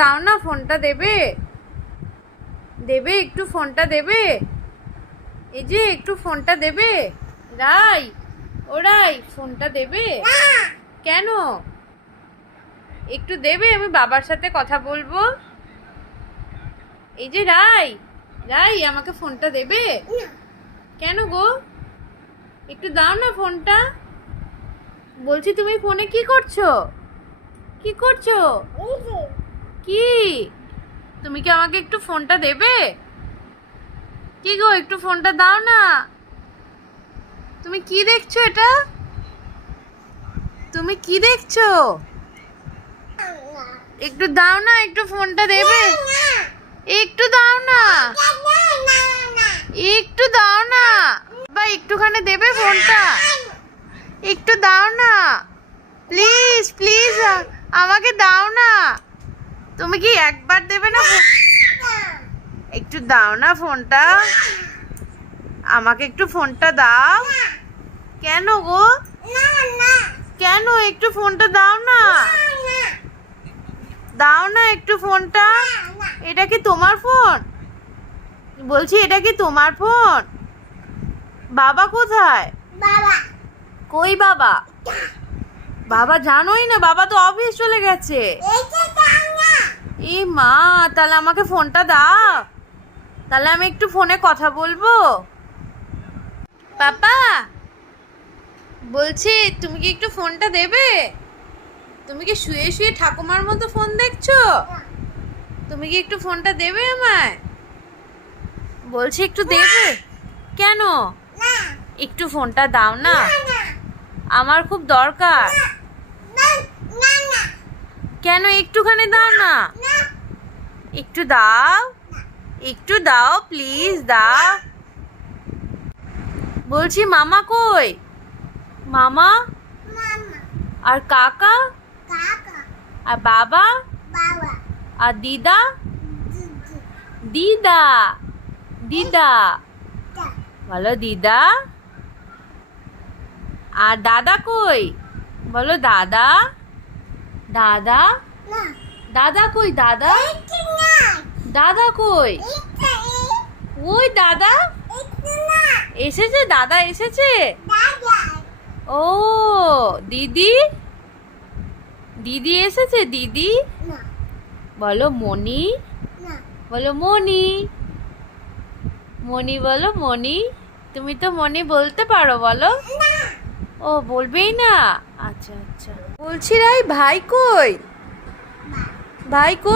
দাও না, ফোনটা দেবে? দেবে একটু, ফোনটা দেবে? এই যে একটু ফোনটা দেবে? রাই, ও রাই, ফোনটা দেবে? কেন? একটু দেবে, আমি বাবার সাথে কথা বলবো। এই যে রাই, রাই, আমাকে ফোনটা দেবে? কেন গো? একটু দাও না ফোনটা। বলছি তুমি ফোনে কি করছো? কি করছো? কি? তুমি কি আমাকে একটু ফোনটা দেবে? কি গো, একটু ফোনটা দাও না। তুমি কি দেখছো এটা? তুমি কি দেখছো? একটু দাও না, একটু ফোনটা দেবে? একটু দাও না, একটু দাও না বা একটুখানি দেবে ফোনটা? একটু দাও না প্লিজ, প্লিজ, আমাকে দাও না। তুমি কি একবার দেবে না? একটু দাও না ফোনটা, আমাকে একটু ফোনটা দাও। কেন গো? কেন? একটু ফোনটা দাও না, দাও না একটু ফোনটা। এটা কি তোমার ফোন? বলছি এটা কি তোমার ফোন? বাবা কোথায়? কই বাবা? বাবা জানোই না, বাবা তো অফিস চলে গেছে। এ মা, তাহলে আমাকে ফোনটা দাও, তাহলে আমি একটু ফোনে কথা বলবো। পাপা, বলছি তুমি কি একটু ফোনটা দেবে? তুমি কি শুয়ে শুয়ে ঠাকুমার মতো ফোন দেখছো? তুমি কি একটু ফোনটা দেবে আমায়? বলছি একটু দেবে? কেন? একটু ফোনটা দাও না, আমার খুব দরকার। কেন? একটুখানি দাও না, একটু দাও, একটু দাও প্লিজ, দাও। বলছি মামা কই? মামা আর কাকা আর বাবা আর দিদা? দিদা, দিদা বলো, দিদা। আর দাদা কই? বলো দাদা। দাদা, দাদা কই? দাদা, দাদা কই? ওই দাদা এসেছে, দাদা এসেছে। ও দিদি, দিদি এসেছে, দিদি। বলো মনি, বলো মনি, মনি বলো, মনি। তুমি তো মনি বলতে পারো, বলো। ও বলবেই না, আচ্ছা আচ্ছা। বলছি রাই, ভাই কই? ভাই কই?